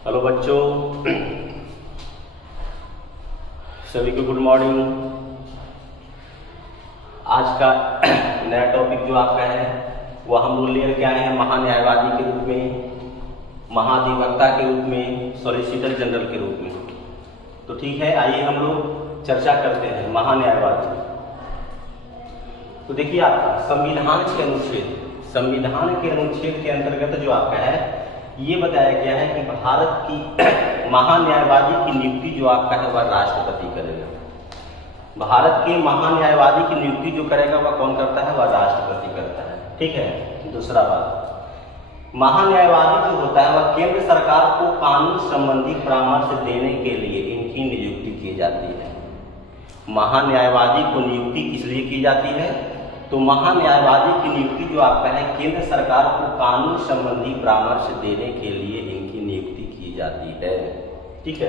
Hello बच्चों, सभी को गुड मॉर्निंग। आज का नया टॉपिक जो आपका है वो हम लोग लेकर के आए हैं महान्यायवादी के रूप में, महाधिवक्ता के रूप में, सॉलिसिटर जनरल के रूप में। तो ठीक है, आइए हम लोग चर्चा करते हैं महान्यायवादी। तो देखिए, आपका संविधान के अनुच्छेद के अंतर्गत जो आपका है ये बताया गया है कि भारत की महान्यायवादी की नियुक्ति जो आपका है वह राष्ट्रपति करेगा। भारत के महान्यायवादी की नियुक्ति जो करेगा वह कौन करता है? वह राष्ट्रपति करता है। ठीक है। दूसरा बात, महान्यायवादी जो होता है वह केंद्र सरकार को कानून संबंधी परामर्श देने के लिए इनकी नियुक्ति की जाती है। महान्यायवादी को नियुक्ति किस लिए की जाती है? तो महान्यायवादी की नियुक्ति जो आपका है केंद्र सरकार को कानून संबंधी परामर्श देने के लिए इनकी नियुक्ति की जाती है। ठीक है।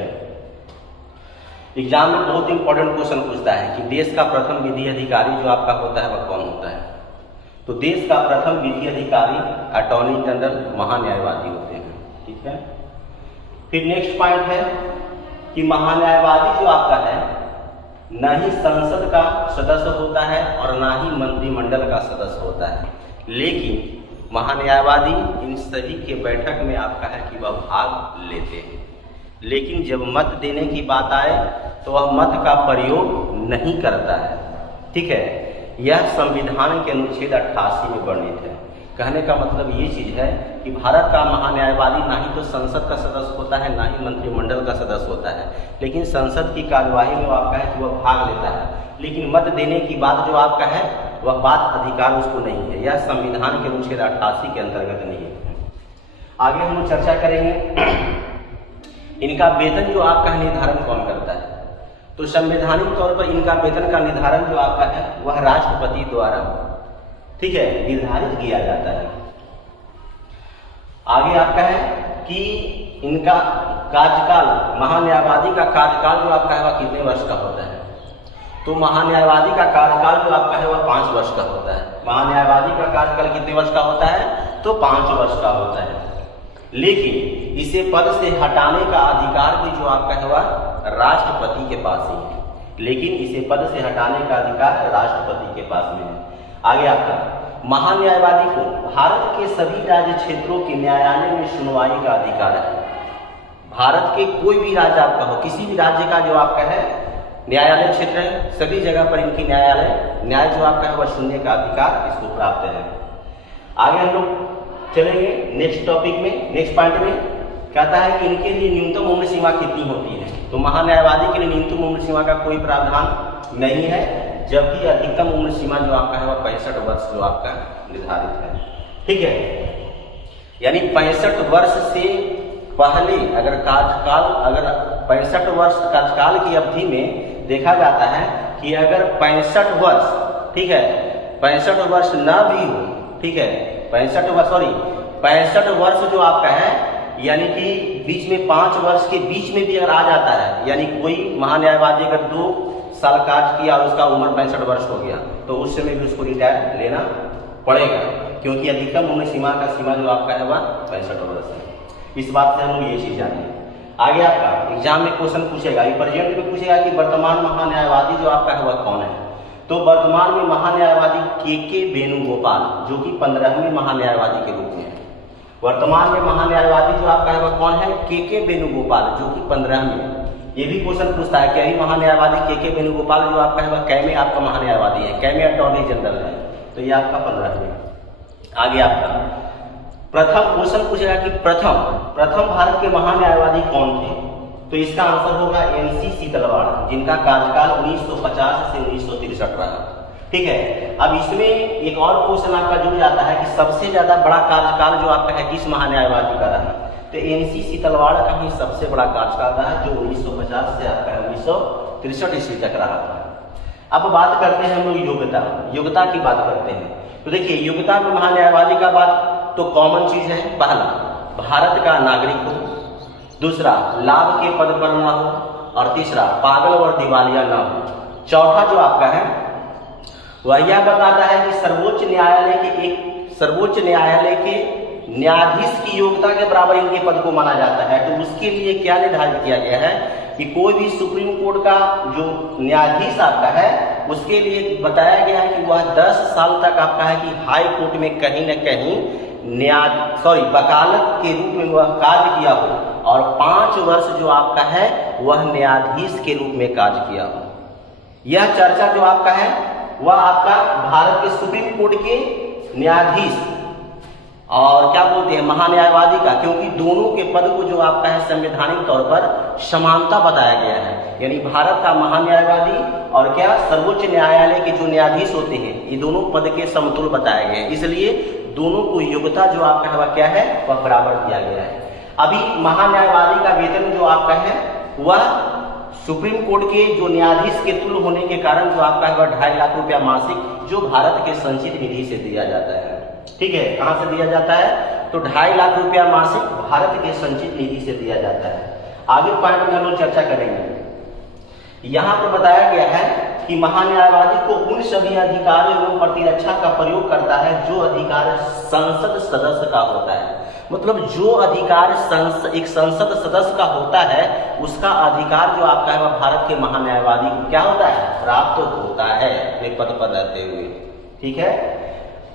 एग्जाम में बहुत इंपॉर्टेंट क्वेश्चन पूछता है कि देश का प्रथम विधि अधिकारी जो आपका होता है वह कौन होता है? तो देश का प्रथम विधि अधिकारी अटॉर्नी जनरल महान्यायवादी होते हैं। ठीक है। फिर नेक्स्ट पॉइंट है कि महान्यायवादी जो आपका है न ही संसद का सदस्य होता है और न ही मंत्रिमंडल का सदस्य होता है, लेकिन महान्यायवादी इन सभी के बैठक में आपका है कि वह भाग लेते हैं, लेकिन जब मत देने की बात आए तो वह मत का प्रयोग नहीं करता है। ठीक है। यह संविधान के अनुच्छेद 88 में वर्णित है। कहने का मतलब ये चीज है कि भारत का महान्यायवादी ना ही तो संसद का सदस्य होता है ना ही मंत्रिमंडल का सदस्य होता है, लेकिन संसद की कार्यवाही में आपका है कि वह भाग लेता है, लेकिन मत देने की बात जो आपका है वह बात अधिकार उसको नहीं है। यह संविधान के अनुच्छेद 88 के अंतर्गत नहीं है। आगे हम चर्चा करेंगे इनका वेतन जो आपका है निर्धारण कौन करता है? तो संवैधानिक तौर पर इनका वेतन का निर्धारण जो आपका है वह राष्ट्रपति द्वारा, ठीक है, निर्धारित किया जाता है। आगे आपका है कि इनका कार्यकाल, महान्यायवादी का कार्यकाल जो आपका है वह कितने वर्ष का होता है? तो महान्यायवादी का कार्यकाल जो आपका है वह 5 वर्ष का होता है। महान्यायवादी का कार्यकाल कितने वर्ष का होता है? तो 5 वर्ष का होता है। लेकिन इसे पद से हटाने का अधिकार भी जो आपका है वह राष्ट्रपति के पास ही है, लेकिन इसे पद से हटाने का अधिकार राष्ट्रपति के पास में है। आगे आपका महान्यायवादी को भारत के सभी राज्य क्षेत्रों के न्यायालय में सुनवाई का अधिकार है। भारत के कोई भी राज्य आपका हो, किसी भी राज्य का जो आपका है न्यायालय क्षेत्र है, सभी जगह पर इनकी न्याय जो आपका है वह सुनने का अधिकार इसको प्राप्त है। आगे हम लोग चलेंगे नेक्स्ट टॉपिक में, नेक्स्ट पॉइंट में कहता है कि इनके लिए न्यूनतम उम्र सीमा कितनी होती है? तो महान्यायवादी के लिए न्यूनतम उम्र सीमा का कोई प्रावधान नहीं है, जबकि अधिकतम उम्र सीमा जो आपका है वह 65 वर्ष जो आपका निर्धारित है। ठीक है। यानी 65 वर्ष से पहले अगर 65 वर्ष कार्यकाल की अवधि में देखा जाता है कि अगर 65 वर्ष, ठीक है, 65 वर्ष ना भी हो, ठीक है, 65 वर्ष जो आपका है यानी कि बीच में 5 वर्ष के बीच में भी अगर आ जाता है, यानी कोई महान्यायवादी अगर 2 साल काज किया और उसका उम्र 65 वर्ष हो गया तो उस समय भी उसको रिटायर लेना पड़ेगा, क्योंकि अधिकतम उम्र सीमा जो आपका है वह 65 वर्ष है। इस बात से हम लोग ये चीज जाने। आगे आपका एग्जाम में क्वेश्चन पूछेगा, प्रेजेंट में पूछेगा कि वर्तमान महान्यायवादी जो आपका है वह कौन है? तो वर्तमान में महान्यायवादी के वेणुगोपाल जो कि 15वें महान्यायवादी के रूप में है। वर्तमान में महान्यायवादी जो आपका है वह कौन है? के वेणुगोपाल जो कि 15वें। ये भी क्वेश्चन पूछता है कि महान्यायवादी के वेणुगोपाल जो आपका है वह कैमे आपका महान्यायवादी है, कैमे अटॉर्नी जनरल है, तो ये आपका 15वें। आगे आपका प्रथम क्वेश्चन पूछेगा कि प्रथम भारत के महान्यायवादी कौन थे? तो इसका आंसर होगा NC सीतलवाड़, जिनका कार्यकाल 1950 से 1963 रहा। ठीक है। अब इसमें एक और क्वेश्चन आपका जुड़ जाता है कि सबसे ज्यादा बड़ा कार्यकाल जो आपका है किस महान्यायवादी का रहा? तो NC सीतलवाड़ का ही सबसे बड़ा कार्यकाल रहा जो 1950 से आपका 1963 ईस्वी तक रहा था। अब बात करते हैं हम लोग योग्यता की बात करते हैं। तो देखिए, योग्यता में महान्यायवादी का बात तो कॉमन चीज है। पहला, भारत का नागरिक हो, दूसरा लाभ के पद पर ना हो, और तीसरा पागल और दिवालिया ना हो। चौथा जो आपका है वह यह बताता है कि सर्वोच्च न्यायालय के न्यायाधीश की योग्यता के बराबर इनके पद को माना जाता है। तो उसके लिए क्या निर्धारित किया गया है कि कोई भी सुप्रीम कोर्ट का जो न्यायाधीश आपका है उसके लिए बताया गया है कि वह 10 साल तक आपका है कि हाई कोर्ट में कहीं न कहीं वकालत के रूप में वह कार्य किया हो और 5 वर्ष जो आपका है वह न्यायाधीश के रूप में कार्य किया हो। यह चर्चा जो आपका है वह आपका भारत के सुप्रीम कोर्ट के न्यायाधीश और क्या बोलते हैं महान्यायवादी का, क्योंकि दोनों के पद को जो आपका है संवैधानिक तौर पर समानता बताया गया है। यानी भारत का महान्यायवादी और क्या सर्वोच्च न्यायालय के जो न्यायाधीश होते हैं ये दोनों पद के समतुल बताए गए हैं, इसलिए दोनों को योग्यता जो आपका है वह क्या है वह बराबर दिया गया है। अभी महान्यायवादी का वेतन जो आपका है वह सुप्रीम कोर्ट के जो न्यायाधीश के तुल्य होने के कारण जो आपका है वह 2.5 लाख रुपया मासिक जो भारत के संचित निधि से दिया जाता है। ठीक है, कहां से दिया जाता है तो 2.5 लाख रुपया मासिक भारत के संचित निधि से दिया जाता है। आगे पॉइंट में हम लोग चर्चा करेंगे। यहां पर बताया गया है कि महान्यायवादी को उन सभी अधिकारों एवं प्रतिरक्षा का प्रयोग करता है जो अधिकार संसद सदस्य का होता है। मतलब जो अधिकार एक संसद सदस्य का होता है उसका अधिकार जो आपका है वह भारत के महान्यायवादी को क्या होता है प्राप्त होता है वे पद पर रहते हुए। ठीक है,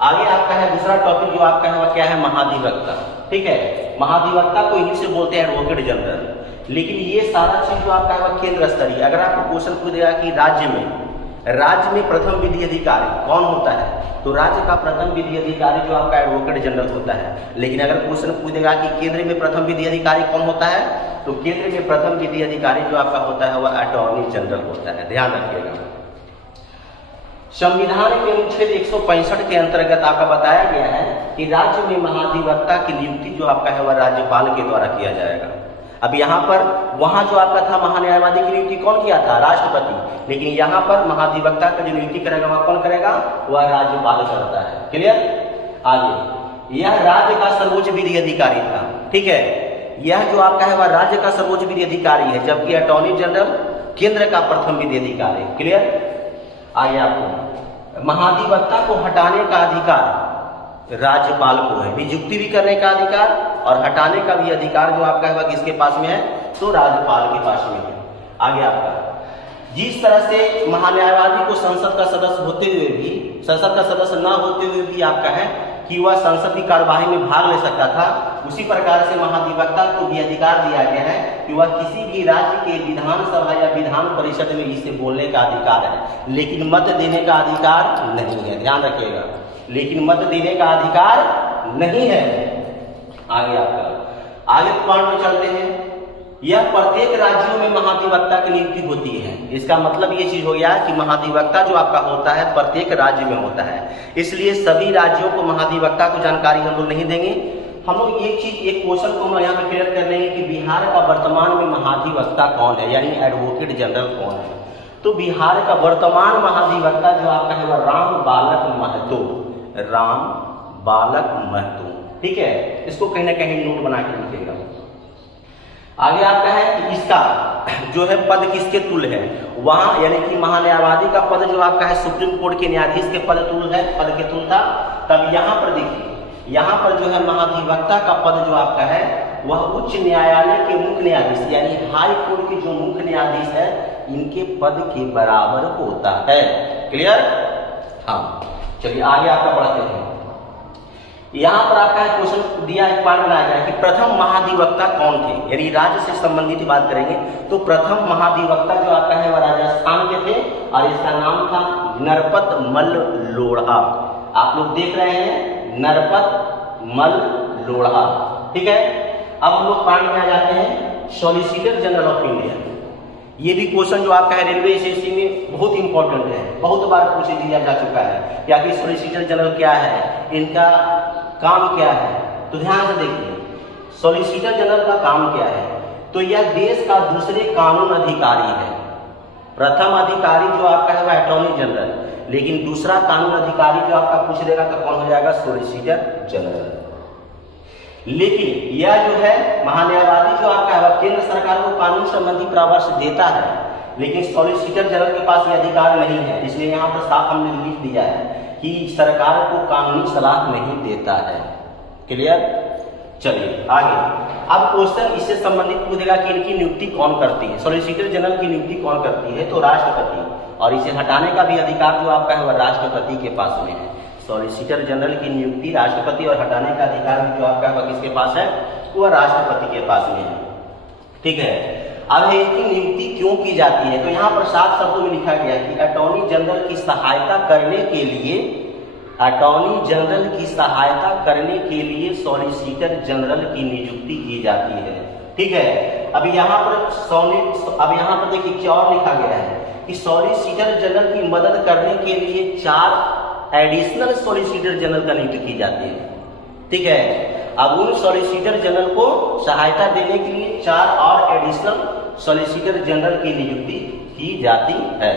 आगे आपका है दूसरा टॉपिक जो आपका है वह क्या है महाधिवक्ता। ठीक है, महाधिवक्ता को इंग्लिश से बोलते हैं एडवोकेट जनरल। लेकिन ये सारा चीज जो आपका है वह केंद्र स्तरीय। अगर आपको क्वेश्चन पूछेगा कि राज्य में प्रथम विधि अधिकारी कौन होता है तो राज्य का प्रथम विधि अधिकारी जो आपका एडवोकेट जनरल होता है। लेकिन अगर क्वेश्चन पूछेगा कि केंद्र में प्रथम विधि अधिकारी कौन होता है तो केंद्र में प्रथम विधि अधिकारी जो आपका होता है वह अटॉर्नी जनरल होता है। ध्यान रखिएगा। संविधान के अनुच्छेद 165 के अंतर्गत आपका बताया गया है कि राज्य में महाधिवक्ता की नियुक्ति जो आपका है वह राज्यपाल के द्वारा किया जाएगा। अब यहाँ पर वहां जो आपका था महान्यायवादी की नियुक्ति कौन किया था राष्ट्रपति, लेकिन यहाँ पर महाधिवक्ता का जो नियुक्ति करेगा वह कौन करेगा वह राज्यपाल करता है। क्लियर। आगे यह राज्य का सर्वोच्च विधि अधिकारी था। ठीक है, यह जो आपका है वह राज्य का सर्वोच्च विधि अधिकारी है, जबकि अटॉर्नी जनरल केंद्र का प्रथम विधि अधिकारी। क्लियर। आगे आपको महाधिवक्ता को हटाने का अधिकार राज्यपाल को है, नियुक्ति भी करने का अधिकार और हटाने का भी अधिकार जो आपका है किसके पास में है तो राज्यपाल के पास में है। आगे आपका जिस तरह से महान्यायवादी को संसद का सदस्य होते हुए भी संसद का सदस्य न होते हुए भी आपका है कि वह संसद की कार्यवाही में भाग ले सकता था, उसी प्रकार से महाधिवक्ता को भी अधिकार दिया गया है कि वह किसी भी राज्य के विधानसभा या विधान परिषद में इसे बोलने का अधिकार है, लेकिन मत देने का अधिकार नहीं है। ध्यान रखिएगा, लेकिन मत देने का अधिकार नहीं है। आगे आपका आगे पॉइंट में चलते हैं। यह प्रत्येक राज्यों में महाधिवक्ता की नियुक्ति होती है। इसका मतलब ये चीज हो गया कि महाधिवक्ता जो आपका होता है प्रत्येक राज्य में होता है, इसलिए सभी राज्यों को महाधिवक्ता को जानकारी हम लोग नहीं देंगे। हम लोग एक क्वेश्चन को हम यहाँ पे क्लियर कर लेंगे कि बिहार का वर्तमान में महाधिवक्ता कौन है, यानी एडवोकेट जनरल कौन है। तो बिहार का वर्तमान महाधिवक्ता जो आपका है वह राम बालक महतो। ठीक है, इसको कहीं ना कहीं नोट बना के लिखिएगा। आगे आपका है कि इसका जो है पद किसके तुल्य है, वहां यानी कि महान्यायवादी का पद जो आपका है सुप्रीम कोर्ट के न्यायाधीश के पद के तुल्य था। तब यहाँ पर देखिए, यहाँ पर जो है महाधिवक्ता का पद जो आपका है वह उच्च न्यायालय के मुख्य न्यायाधीश यानी हाई कोर्ट के जो मुख्य न्यायाधीश है इनके पद के बराबर होता है। क्लियर। हाँ, चलिए आगे आपका बढ़ते हैं। यहाँ पर आपका क्वेश्चन दिया एक पॉइंट बनाया गया कि प्रथम महाधिवक्ता कौन थे, यानी राज्य से संबंधित बात करेंगे तो प्रथम महाधिवक्ता जो आपका है वह राजस्थान के थे और इसका नाम था नरपत मल लोढ़ा। आप लोग देख रहे हैं नरपत मल लोढ़ा। ठीक है, अब हम लोग पॉइंट में आ जाते हैं सॉलिसिटर जनरल ऑफ इंडिया। ये भी क्वेश्चन जो आपका है रेलवे एसएससी में बहुत इंपॉर्टेंट है, बहुत बार पूछ दिया जा चुका है कि आखिर सॉलिसिटर जनरल क्या है, इनका काम क्या है। तो ध्यान से देखिए, सॉलिसिटर जनरल का काम क्या है। तो यह देश का दूसरे कानून अधिकारी है। प्रथम अधिकारी जो आपका है वह अटॉर्नी जनरल, लेकिन दूसरा कानून अधिकारी जो आपका पूछ देगा तो कौन हो जाएगा सॉलिसिटर जनरल। लेकिन यह जो है महान्यायवादी जो आपका है वह केंद्र सरकार को कानून संबंधी परामर्श देता है, लेकिन सॉलिसिटर जनरल के पास यह अधिकार नहीं है। इसलिए यहाँ पर साफ हमने लिख दिया है कि सरकार को कानूनी सलाह नहीं देता है। क्लियर। चलिए आगे। अब क्वेश्चन इससे संबंधित पूछेगा कि इनकी नियुक्ति कौन करती है, सॉलिसिटर जनरल की नियुक्ति कौन करती है, तो राष्ट्रपति, और इसे हटाने का भी अधिकार जो आपका है वह राष्ट्रपति के पास में है। सॉलिसिटर जनरल की नियुक्ति राष्ट्रपति और हटाने का अधिकार भी जो आपका है किसके पास है, वह राष्ट्रपति के पास में है। ठीक है, अब इनकी नियुक्ति क्यों की जाती है, तो यहाँ पर 7 शब्दों में लिखा गया कि अटॉर्नी जनरल की सहायता करने के लिए, अटॉर्नी जनरल की सहायता करने के लिए सॉलिसिटर जनरल की नियुक्ति की जाती है। ठीक है, अब यहाँ पर देखिए क्या और लिखा गया है कि सॉलिसिटर जनरल की मदद करने के लिए 4 एडिशनल सॉलिसिटर जनरल का नियुक्ति की जाती है। ठीक है, अब उन सॉलिसिटर जनरल को सहायता देने के लिए 4 और एडिशनल सॉलिसिटर जनरल की नियुक्ति की जाती है।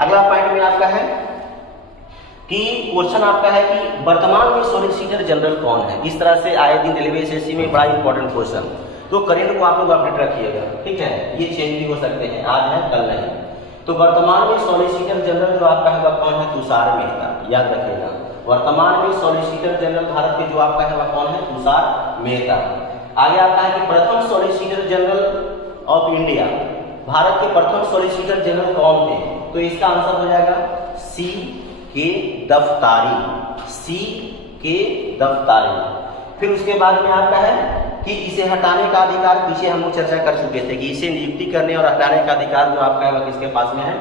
अगला पॉइंट में आपका है कि क्वेश्चन आपका है कि वर्तमान में सॉलिसिटर जनरल कौन है। इस तरह से आए दिन रेलवे एसएससी में बड़ा इंपॉर्टेंट क्वेश्चन, तो करेंट को आप लोग अपडेट रखिएगा। ठीक है, ये चेंज भी हो सकते हैं, आज है कल नहीं। तो वर्तमान में सॉलिसिटर जनरल जो आपका है वह कौन है, तुषार मेहता, याद रखिएगा। वर्तमान में सॉलिसिटर जनरल भारत के जो आपका है वह कौन है, तुषार मेहता। आगे आपका है कि प्रथम solicitor general of India, Bharat के प्रथम सॉलिसिटर जनरल कौन थे, तो इसका आंसर हो जाएगा सी के दफ्तारी, सी के दफ्तारी। फिर उसके बाद में आपका है कि इसे हटाने का अधिकार, पीछे हम लोग चर्चा कर चुके थे कि इसे नियुक्ति करने और हटाने का अधिकार जो आपका है वह किसके पास में है,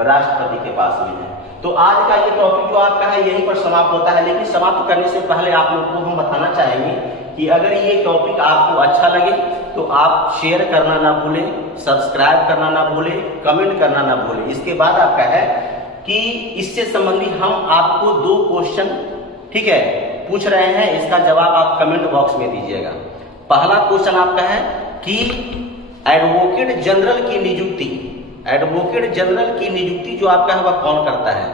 राष्ट्रपति के पास में है। तो आज का ये टॉपिक जो आपका है यहीं पर समाप्त होता है, लेकिन समाप्त करने से पहले आप लोग को हम बताना चाहेंगे कि अगर ये टॉपिक आपको अच्छा लगे तो आप शेयर करना ना भूलें, सब्सक्राइब करना ना भूलें, कमेंट करना ना भूलें। इसके बाद आपका है कि इससे संबंधित हम आपको 2 क्वेश्चन, ठीक है, पूछ रहे हैं, इसका जवाब आप कमेंट बॉक्स में दीजिएगा। पहला क्वेश्चन आपका है कि एडवोकेट जनरल की नियुक्ति, एडवोकेट जनरल की नियुक्ति जो आपका है वह कौन करता है,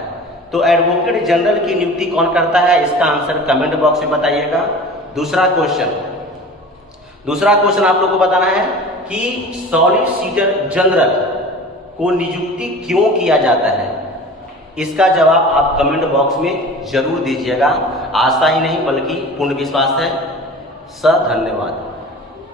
तो एडवोकेट जनरल की नियुक्ति कौन करता है, इसका आंसर कमेंट बॉक्स में बताइएगा। दूसरा क्वेश्चन आप लोग को बताना है कि सॉलिसिटर जनरल को नियुक्ति क्यों किया जाता है, इसका जवाब आप कमेंट बॉक्स में जरूर दीजिएगा। आशा ही नहीं बल्कि पूर्ण विश्वास है। धन्यवाद।